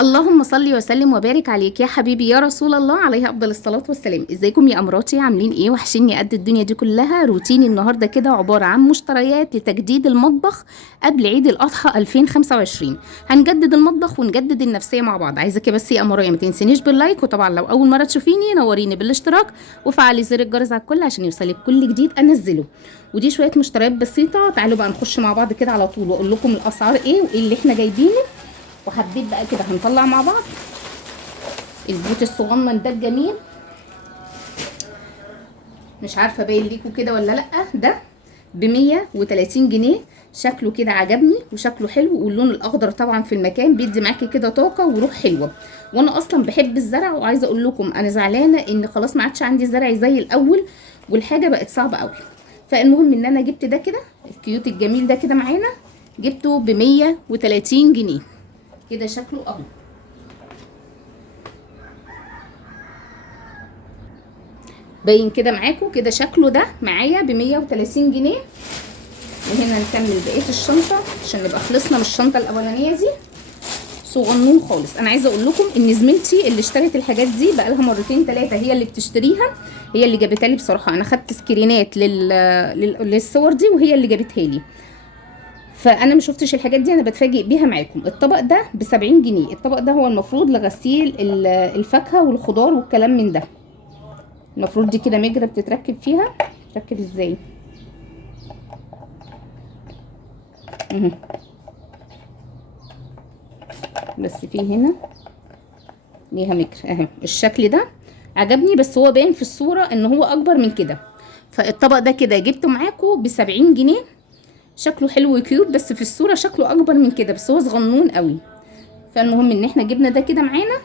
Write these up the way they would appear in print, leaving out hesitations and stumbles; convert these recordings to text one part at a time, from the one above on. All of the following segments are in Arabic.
اللهم صل وسلم وبارك عليك يا حبيبي يا رسول الله، عليه افضل الصلاه والسلام. ازيكم يا امراتي؟ عاملين ايه؟ وحشني قد الدنيا دي كلها. روتيني النهارده كده عباره عن مشتريات لتجديد المطبخ قبل عيد الاضحى 2025. هنجدد المطبخ ونجدد النفسيه مع بعض. عايزاكي بس يا امرايا ما تنسينيش باللايك، وطبعا لو اول مره تشوفيني نوريني بالاشتراك وفعلي زر الجرس على الكل عشان يوصلك كل جديد انزله. ودي شويه مشتريات بسيطه. تعالوا بقى نخش مع بعض كده على طول واقول لكم الاسعار ايه وايه اللي احنا جايبينه. وحبيت بقى كده هنطلع مع بعض البوت الصغنن ده الجميل. مش عارفه باين ليكم كده ولا لا. ده ب 130 جنيه. شكله كده عجبني وشكله حلو، واللون الاخضر طبعا في المكان بيدي معاكي كده طاقه وروح حلوه. وانا اصلا بحب الزرع، وعايزه اقول لكم انا زعلانه ان خلاص ما عادش عندي زرع زي الاول، والحاجه بقت صعبه قوي. فالمهم ان انا جبت ده كده الكيوت الجميل ده كده معانا، جبته ب 130 جنيه كده. شكله اهو باين كده معاكم كده. شكله ده معايا ب 130 جنيه. وهنا نكمل بقيه الشنطه عشان نبقى خلصنا من الشنطه الاولانيه دي. صغنون خالص. انا عايزه اقول لكم ان زميلتي اللي اشترت الحاجات دي بقى لها مرتين ثلاثه هي اللي بتشتريها، هي اللي جابتها لي. بصراحه انا خدت سكرينات للصور دي وهي اللي جابتها لي، فانا ما شفتش الحاجات دي. انا بتفاجئ بيها معاكم. الطبق ده ب 70 جنيه. الطبق ده هو المفروض لغسيل الفاكهه والخضار والكلام من ده. المفروض دي كده مجرى بتتركب فيها. تركب ازاي؟ بس في هنا ليها مجرى اهي. الشكل ده عجبني، بس هو باين في الصوره ان هو اكبر من كده. فالطبق ده كده جبته معاكم ب 70 جنيه. شكله حلو وكيوت، بس في الصوره شكله اكبر من كده، بس هو صغنون قوي. فالمهم ان احنا جبنا ده كده معانا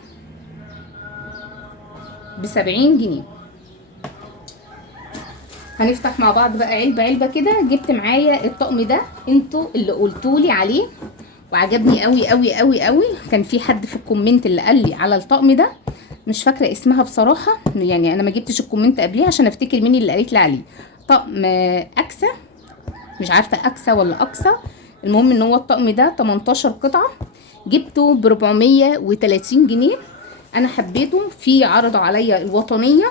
ب 70 جنيه. هنفتح مع بعض بقى علبه علبه كده. جبت معايا الطقم ده انتوا اللي قلتولي عليه وعجبني قوي قوي قوي قوي. كان في حد في الكومنت اللي قال لي على الطقم ده، مش فاكره اسمها بصراحه، يعني انا ما جبتش الكومنت قبليه عشان افتكر مين اللي قالت لي عليه. طقم اكسا، مش عارفه اكسا ولا اقصى. المهم ان هو الطقم ده 18 قطعه. جبته ب 430 جنيه. انا حبيته. في عرض عليا الوطنيه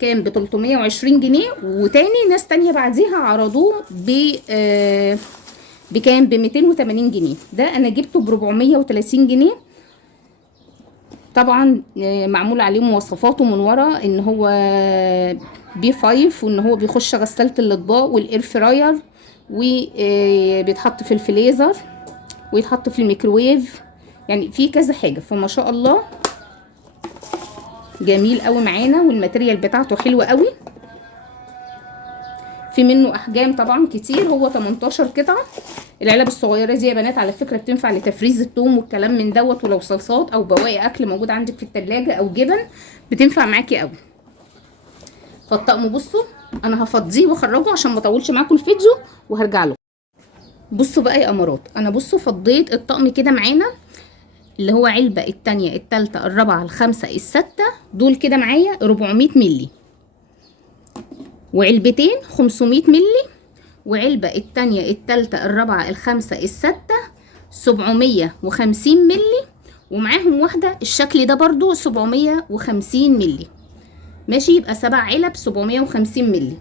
كان ب 320 جنيه، وتاني ناس تانية بعديها عرضوه بكام؟ ب 280 جنيه. ده انا جبته ب 430 جنيه. طبعا معمول عليه مواصفاته من ورا ان هو بي 5، وان هو بيخش غسالة الاطباق والاير فراير، وبيتحط في الفريزر، ويتحط في الميكروويف، يعني في كذا حاجة. فما شاء الله جميل قوي معانا، والماتيريال بتاعته حلوة قوي. في منه احجام طبعا كتير. هو 18 قطعه. العلب الصغيره دي يا بنات على فكره بتنفع لتفريز الثوم والكلام من دوت، ولو صلصات او بواقي اكل موجود عندك في التلاجة او جبن بتنفع معاكي قوي. فالطقم بصوا انا هفضيه واخرجه عشان ما اطولش معاكم الفيديو وهرجع له. بصوا بقى يا امارات، انا بصوا فضيت الطقم كده معانا، اللي هو علبه التانية التالتة الرابعه الخامسه السادسه، دول كده معايا 400 مللي، وعلبتين 500 مللي، وعلبة التانية التالتة الرابعة الخامسة السادسة 750 مللي، ومعاهم واحدة الشكل ده برضو 750 مللي. ماشي، يبقى 7 علب 750 مللي.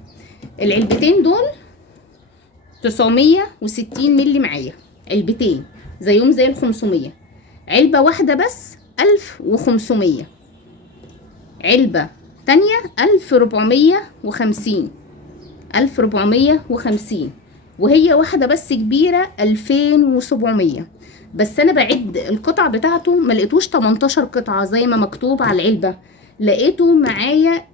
العلبتين دول 960 مللي معايا. علبتين زيهم زي ال500. علبة واحدة بس 1500. علبة تانية 1450. 1450، وهي واحدة بس كبيرة 2700. بس انا بعد القطع بتاعته ما لقيتوش 18 قطعة زي ما مكتوب على العلبة، لقيته معايا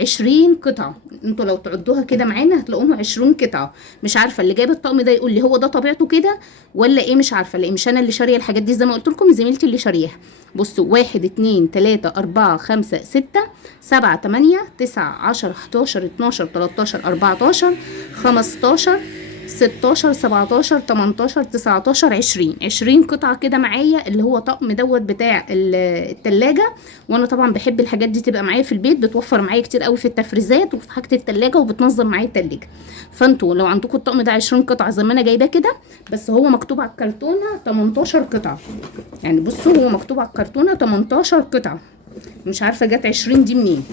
20 قطعة. انتوا لو تعدوها كده معانا هتلاقوهم 20 قطعة. مش عارفة اللي جايب الطقم ده يقول لي هو ده طبيعته كده ولا ايه، مش عارفة. لان مش انا اللي شارية الحاجات دي، زي ما قلت لكم زميلتي اللي شارياها. بصوا 1 2 3 4 5 6 7 8 9 10 11 12 13 14 15 16 17 18 19 20 قطعه كده معايا، اللي هو طقم دوت بتاع التلاجة. وانا طبعا بحب الحاجات دي تبقى معايا في البيت، بتوفر معايا كتير قوي في التفريزات وفي حاجه التلاجة، وبتنظم معايا التلاجة. فانتوا لو عندكم الطقم ده 20 قطعه زي ما انا جايباه كده، بس هو مكتوب على الكرتونه 18 قطعه. يعني بصوا هو مكتوب على الكرتونه 18 قطعه، مش عارفه جت 20 دي منين.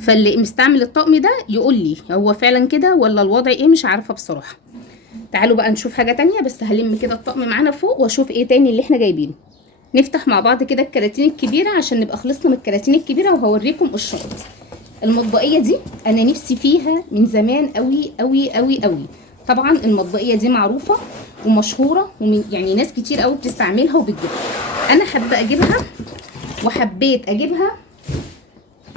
فاللي مستعمل الطقم ده يقول لي هو فعلا كده ولا الوضع ايه، مش عارفه بصراحه. تعالوا بقى نشوف حاجه تانية، بس هلم كده الطقم معانا فوق واشوف ايه تاني اللي احنا جايبينه. نفتح مع بعض كده الكراتين الكبيره عشان نبقى خلصنا من الكراتين الكبيره، وهوريكم الشنط. المطبقيه دي انا نفسي فيها من زمان قوي قوي قوي قوي. طبعا المطبقيه دي معروفه ومشهوره، ومن يعني ناس كتير قوي بتستعملها وبتجيبها. انا حابه اجيبها وحبيت اجيبها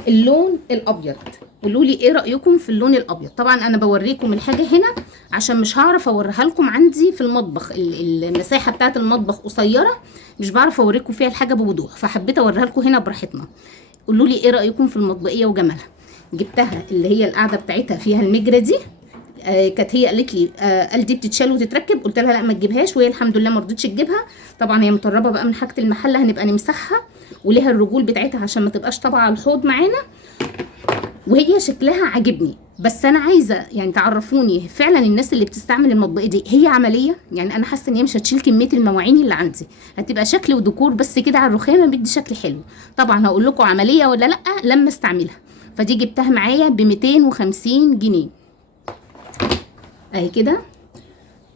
اللون الابيض. قولوا لي ايه رايكم في اللون الابيض. طبعا انا بوريكم الحاجه هنا عشان مش هعرف اوريها لكم عندي في المطبخ، المساحه بتاعه المطبخ قصيره، مش بعرف اوريكم فيها الحاجه بوضوح، فحبيت اوريها لكم هنا براحتنا. قولوا لي ايه رايكم في المطبقيه وجمالها. جبتها اللي هي القاعده بتاعتها فيها المجره دي. كانت هي قالت لي قال دي بتتشال وتتركب، قلت لها لا ما تجيبهاش، وهي الحمد لله ما رضتش تجيبها. طبعا هي مطربه بقى من حاجه المحل، هنبقى نمسحها، وليها الرجول بتاعتها عشان ما تبقاش طابعه على الحوض معانا، وهي شكلها عاجبني. بس انا عايزه يعني تعرفوني فعلا الناس اللي بتستعمل المطبقه دي هي عمليه. يعني انا حاسه ان هي مش هتشيل كميه المواعين اللي عندي، هتبقى شكل وديكور بس كده على الرخامه، بدي شكل حلو. طبعا هقول لكم عمليه ولا لا لما استعملها. فدي جبتها معايا ب 250 جنيه اهي كده.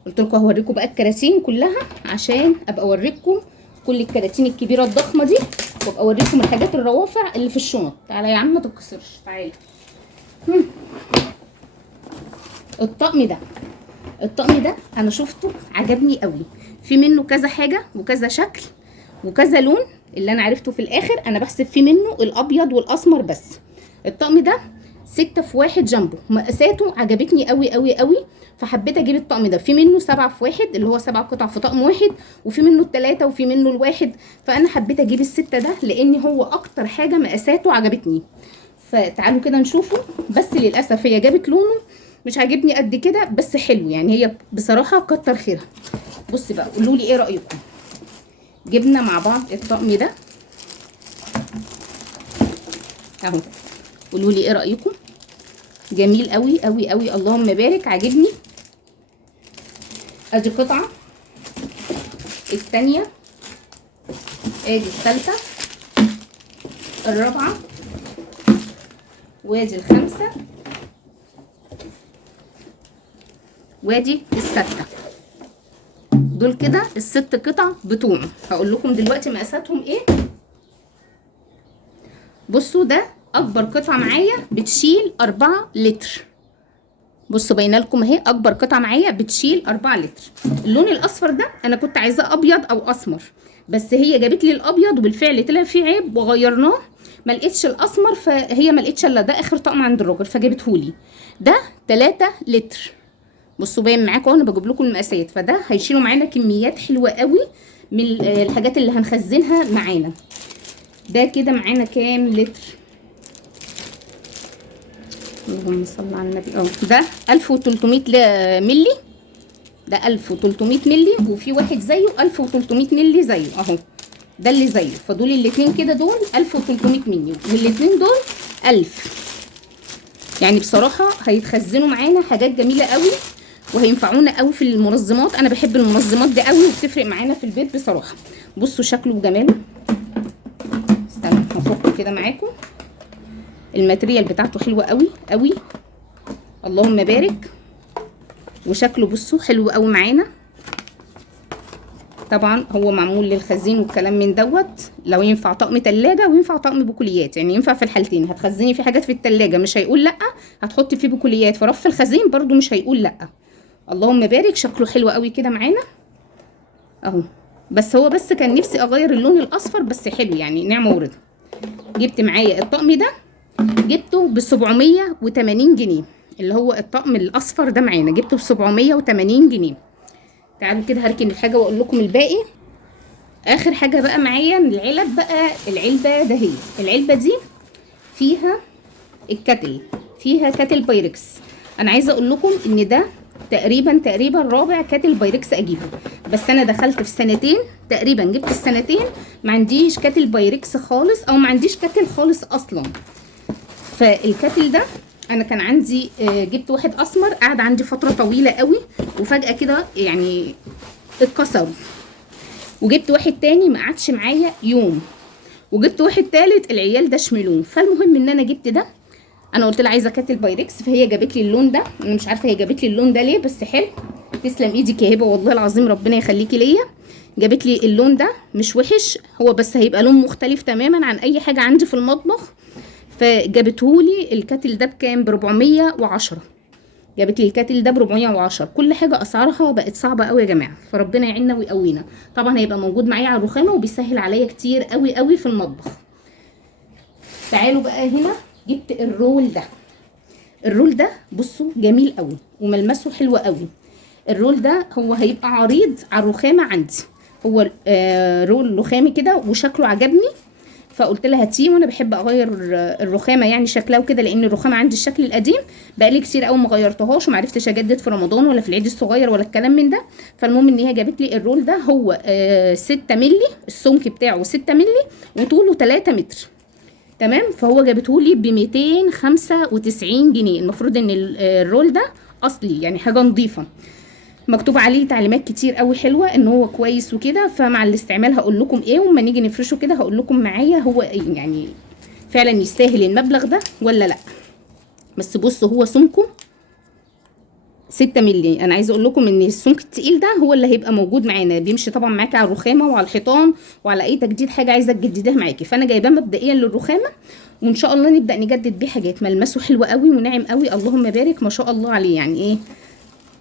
قلت لكم هوريكم بقى الكراتين كلها عشان ابقى اوريكم كل الكراتين الكبيره الضخمه دي، وابقى اوريكم الحاجات الروافع اللي في الشنط. تعالى يا عم ما تتكسرش، تعالى. الطقم ده انا شفته عجبني قوي، في منه كذا حاجه وكذا شكل وكذا لون. اللي انا عرفته في الاخر انا بحسب في منه الابيض والاسمر بس. الطقم ده 6 في 1 جنبه، مقاساته عجبتني قوي قوي قوي، فحبيت اجيب الطقم ده. في منه 7 في 1 اللي هو 7 قطع في طقم واحد، وفي منه ال3 وفي منه ال1. فانا حبيت اجيب ال6 ده لان هو اكتر حاجه مقاساته عجبتني. فتعالوا كده نشوفه. بس للاسف هي جابت لونه مش عاجبني قد كده، بس حلو يعني، هي بصراحه كتر خيرها. بصي بقى قولوا لي ايه رايكم. جبنا مع بعض الطقم ده اهو، قولوا لي ايه رايكم. جميل قوي قوي قوي، اللهم بارك، عاجبني. ادي قطعه، الثانيه، ادي الثالثه، الرابعه، وادي الخامسه، وادي السادسه. دول كده ال6 قطع بتوعه. هقول لكم دلوقتي مقاساتهم ايه. بصوا ده اكبر قطعه معايا بتشيل 4 لتر. بصوا باينه لكم اهي، اكبر قطعه معايا بتشيل 4 لتر. اللون الاصفر ده انا كنت عايزاه ابيض او اسمر، بس هي جابت لي الابيض وبالفعل طلع فيه عيب وغيرناه، ما لقيتش الاسمر، فهي ما لقيتش الا ده اخر طقم عند الراجل فجابتهولي. ده 3 لتر. بصوا باين معاكم انا بجيب لكم المقاسات. فده هيشيلوا معانا كميات حلوه قوي من الحاجات اللي هنخزنها معانا. ده كده معانا كام لتر؟ اللهم صل على النبي. ده 1300 ملي، ده 1300 ملي، وفي واحد زيه 1300 ملي زيه اهو، ده اللي زيه. فدول الاثنين كده دول 1300 ملي، والاثنين دول 1000. يعني بصراحه هيتخزنوا معانا حاجات جميله قوي، وهينفعونا قوي في المنظمات. انا بحب المنظمات دي قوي وبتفرق معانا في البيت بصراحه. بصوا شكله وجماله. استنى هفك كده معاكم. الماتريال بتاعته حلوه قوي قوي، اللهم بارك. وشكله بصوا حلو قوي معانا. طبعا هو معمول للخزين والكلام من دوت. لو ينفع طقم تلاجة وينفع طقم بكوليات، يعني ينفع في الحالتين. هتخزني في حاجات في التلاجة مش هيقول لا، هتحطي فيه بكوليات في رف الخزين برضو مش هيقول لا. اللهم بارك. شكله حلو قوي كده معانا اهو. بس هو بس كان نفسي اغير اللون الاصفر، بس حلو يعني، نعمه ورضا. جبت معايا الطقم ده، جبته ب 780 جنيه، اللي هو الطقم الاصفر ده معانا جبته ب 780 جنيه. تعالوا كده هركن الحاجه واقول لكم الباقي. اخر حاجه بقى معايا من العلب بقى، العلبه ده هي. العلبه دي فيها الكتل، فيها كتل بايركس. انا عايزه اقول لكم ان ده تقريبا رابع كاتل بايركس اجيبه، بس انا دخلت في سنتين تقريبا، جبت السنتين ما عنديش كاتل بايركس خالص، او ما عنديش كاتل خالص اصلا. فالكاتل ده انا كان عندي جبت واحد اسمر قعد عندي فتره طويله قوي، وفجاه كده يعني اتكسر، وجبت واحد تاني ما قعدش معايا يوم، وجبت واحد تالت العيال ده شملوه. فالمهم ان انا جبت ده، انا قلت لها عايزه كاتل بايركس، فهي جابت لي اللون ده. انا مش عارفه هي جابت لي اللون ده ليه، بس حلو. تسلم ايدك يا هبه والله العظيم، ربنا يخليكي ليا. جابت لي اللون ده مش وحش، هو بس هيبقى لون مختلف تماما عن اي حاجه عندي في المطبخ. فجابتهولي الكاتل ده بكام؟ ب 410. جابت لي الكاتل ده ب 410. كل حاجه اسعارها بقت صعبه قوي يا جماعه، فربنا يعيننا ويقوينا. طبعا هيبقى موجود معايا على الرخامه وبيسهل عليا كتير قوي قوي في المطبخ. تعالوا بقى هنا، جبت الرول ده. الرول ده بصوا جميل قوي وملمسه حلو قوي. الرول ده هو هيبقى عريض على الرخامه عندي، هو رول رخامي كده وشكله عجبني، فقلت لها هاتيه. وانا بحب اغير الرخامه يعني شكلها وكده، لان الرخامه عندي الشكل القديم بقالي كتير قوي ما غيرتهاش، وما عرفتش اجدد في رمضان ولا في العيد الصغير ولا الكلام من ده. فالمهم ان هي جابت لي الرول ده، هو 6 مللي السمك بتاعه، 6 مللي وطوله 3 متر تمام. فهو جابتهولي ب 295 جنيه. المفروض ان الرول ده اصلي يعني حاجه نظيفه، مكتوب عليه تعليمات كتير قوي حلوه ان هو كويس وكده. فمع الاستعمال هقول لكم ايه، وما نيجي نفرشه كده هقول لكم معايا هو يعني فعلا يستاهل المبلغ ده ولا لا. بس بصوا هو سمكه 6 مللي. انا عايزه اقول لكم ان السمك التقيل ده هو اللي هيبقى موجود معانا، بيمشي طبعا معاكي على الرخامه وعلى الحيطان وعلى اي تجديد حاجه عايزه تجدديها معاكي. فانا جايباه مبدئيا للرخامه، وان شاء الله نبدا نجدد بيه حاجات. ملمسه حلو قوي وناعم قوي، اللهم بارك ما شاء الله عليه. يعني ايه،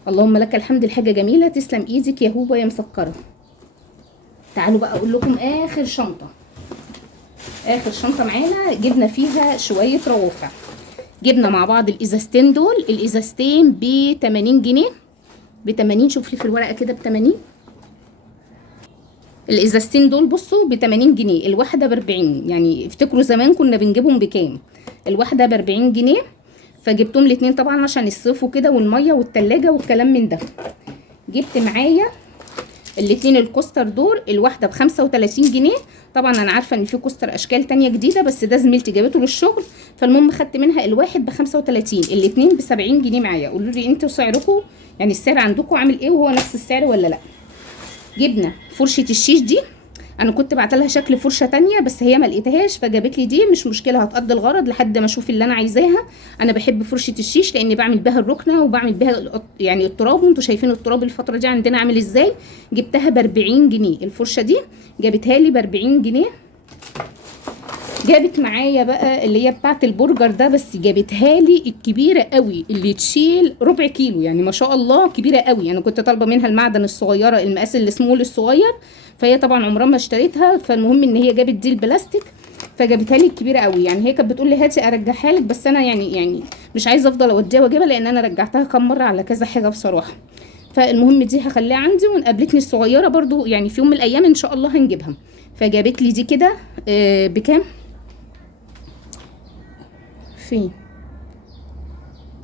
اللهم لك الحمد، الحاجه جميله. تسلم ايدك يا هوبه يا مسكره. تعالوا بقى اقول لكم اخر شنطه. اخر شنطه معانا جبنا فيها شويه روافع. جبنا مع بعض الازازتين دول، الازازتين ب 80 جنيه، ب 80. شوف لي في الورقه كده ب 80. الازازتين دول بصوا ب 80 جنيه، الواحده ب 40. يعني افتكروا زمان كنا بنجيبهم بكام؟ الواحده ب 40 جنيه. فجبتهم الاثنين طبعا عشان الصيف وكده والميه والتلاجة والكلام من ده. جبت معايا الاثنين الكوستر دول، الواحده ب 35 جنيه. طبعا انا عارفه ان في كوستر اشكال تانية جديده، بس ده زميلتي جابته للشغل، فالمهم خدت منها الواحد ب 35، الاثنين ب 70 جنيه معايا. قولوا لي انتوا سعركم يعني السعر عندكم عامل ايه، وهو نفس السعر ولا لا. جبنا فرشه الشيش دي، انا كنت بعت لها شكل فرشه تانية بس هي ما لقيتهاش، فجابت لي دي. مش مشكله، هتقضي الغرض لحد ما اشوف اللي انا عايزاها. انا بحب فرشه الشيش لاني بعمل بها الركنه وبعمل بها يعني التراب، وانتوا شايفين التراب الفتره دي عندنا عامل ازاي. جبتها ب 40 جنيه الفرشه دي، جابتها لي ب 40 جنيه. جابت معايا بقى اللي هي بتاعه البرجر ده، بس جابتها لي الكبيره قوي اللي تشيل ربع كيلو، يعني ما شاء الله كبيره قوي. انا كنت طالبه منها المعدن الصغيره، المقاس السمول الصغير، فهي طبعا عمرها ما اشتريتها. فالمهم ان هي جابت دي البلاستيك، فجابتها لي الكبيره قوي. يعني هي كانت بتقول لي هاتي ارجعها لك، بس انا يعني مش عايزه افضل اوديها واجيبها، لان انا رجعتها كام مره على كذا حاجه بصراحه. فالمهم دي هخليها عندي، وقابلتني الصغيره برضو يعني في يوم من الايام ان شاء الله هنجيبها. فجابت لي دي كده بكام؟ فين؟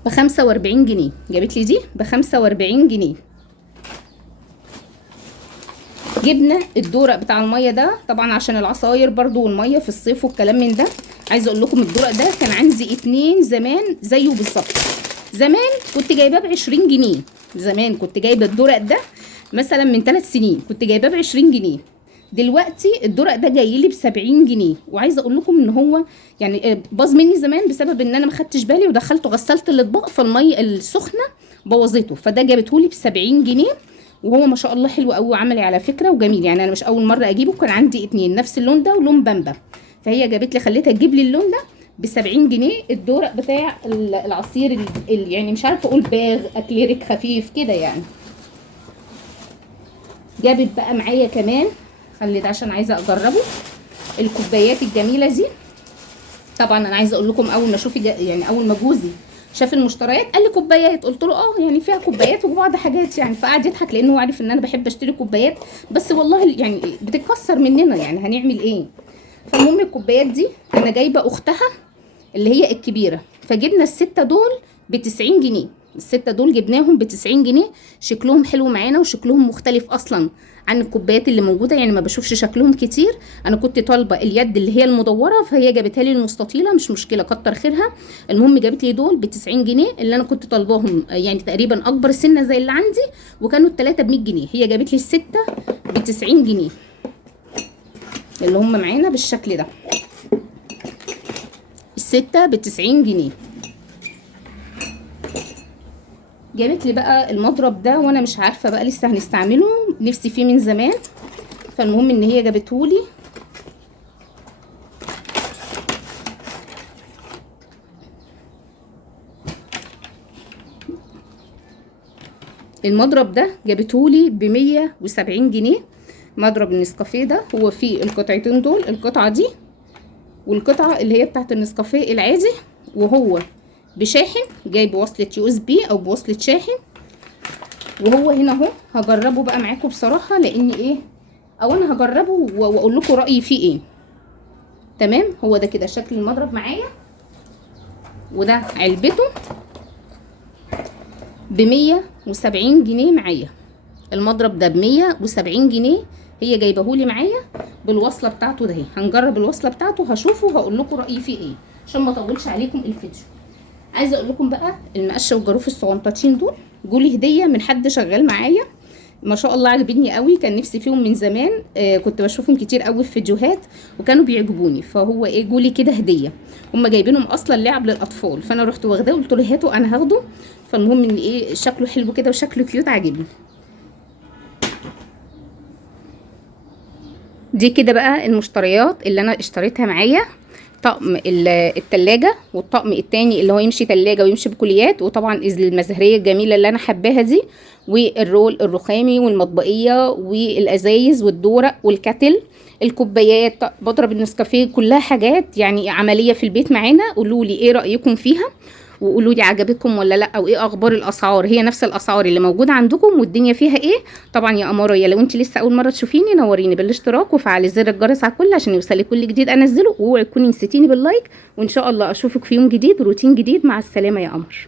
ب 45 جنيه. جابت لي دي ب 45 جنيه. جبنا الدورق بتاع الميه ده طبعا عشان العصاير برضو والميه في الصيف والكلام من ده. عايزه اقول لكم الدورق ده كان عندي 2 زمان زيه بالظبط. زمان كنت جايباه ب 20 جنيه. زمان كنت جايبه الدورق ده مثلا من 3 سنين كنت جايباه ب 20 جنيه. دلوقتي الدورق ده جاي لي ب 70 جنيه. وعايزه اقول لكم ان هو يعني باظ مني زمان بسبب ان انا ما خدتش بالي ودخلته غسلت الاطباق، فالميه السخنه بوظته. فده جابته لي ب 70 جنيه، وهو ما شاء الله حلو قوي وعملي على فكره وجميل. يعني انا مش اول مره اجيبه، كان عندي 2 نفس اللون ده ولون بامبا، فهي جابت لي خليتها تجيب لي اللون ده ب 70 جنيه. الدورق بتاع العصير يعني مش عارفه اقول باغ اكليريك خفيف كده يعني. جابت بقى معايا كمان، خلي ده عشان عايزه اجربه، الكوبايات الجميله دي. طبعا انا عايزه اقول لكم اول ما اشوف يعني اول ما جوزي شاف المشتريات قال لي كوبايات، قلت له يعني فيها كوبايات وبعض حاجات يعني. فقعد يضحك لانه هو عارف ان انا بحب اشتري كوبايات، بس والله يعني بتتكسر مننا، يعني هنعمل ايه. فالمهم الكوبايات دي انا جايبه اختها اللي هي الكبيره، فجبنا ال6 دول ب 90 جنيه. ال6 دول جبناهم ب90 جنيه. شكلهم حلو معانا وشكلهم مختلف اصلا عن الكوبايات اللي موجوده، يعني ما بشوفش شكلهم كتير. انا كنت طالبه اليد اللي هي المدوره، فهي جابتها لي المستطيله، مش مشكله كتر خيرها. المهم جابت لي دول ب90 جنيه اللي انا كنت طالباهم، يعني تقريبا اكبر سنه زي اللي عندي، وكانوا ال3 ب100 جنيه. هي جابت لي ال6 ب90 جنيه اللي هم معانا بالشكل ده، ال6 ب90 جنيه. جابت لي بقى المضرب ده وانا مش عارفه بقى لسه هنستعمله، نفسي فيه من زمان. فالمهم ان هي جابتهولي. المضرب ده جابتهولي ب170 جنيه. مضرب النسكافيه ده هو فيه القطعتين دول، القطعه دي والقطعه اللي هي بتاعت النسكافيه العادي، وهو بشاحن جاي بوصله USB او بوصله شاحن. وهو هنا اهو هجربه بقى معاكم بصراحه، لان ايه، او انا هجربه واقول لكم رايي فيه ايه. تمام، هو ده كده شكل المضرب معايا، وده علبته ب170 جنيه معايا. المضرب ده ب170 جنيه، هي جايبهولي معايا بالوصله بتاعته ده. هنجرب الوصله بتاعته، هشوفه وهقول لكم رايي فيه ايه عشان ما اطولش عليكم الفيديو. عايزه اقول لكم بقى المقشه والجاروف الصغنطاطين دول جولي هديه من حد شغال معايا، ما شاء الله عجبني قوي. كان نفسي فيهم من زمان، كنت بشوفهم كتير قوي في فيديوهات وكانوا بيعجبوني، فهو ايه جولي كده هديه. هم جايبينهم اصلا لعب للاطفال، فانا رحت واخداه وقلت له هاته انا هاخده. فالمهم ان ايه شكله حلو كده وشكله كيوت عاجبني. دي كده بقى المشتريات اللي انا اشتريتها معايا. طقم التلاجة، والطقم التاني اللي هو يمشي تلاجة ويمشي بكليات، وطبعا المزهرية الجميلة اللي انا حباها دي، والرول الرخامي والمطبقية والازايز والدورق والكتل، الكوبايات، بضرب النسكافيه، كلها حاجات يعني عملية في البيت معانا. قولوا لي ايه رأيكم فيها، وقولوا لي عجبتكم ولا لا، او ايه اخبار الاسعار، هي نفس الاسعار اللي موجوده عندكم والدنيا فيها ايه. طبعا يا اماريه لو انت لسه اول مره تشوفيني نوريني بالاشتراك وفعلي زر الجرس على الكل عشان يوصلك كل جديد انزله، واوعي تكوني نسيتيني باللايك. وان شاء الله اشوفك في يوم جديد وروتين جديد. مع السلامه يا قمر.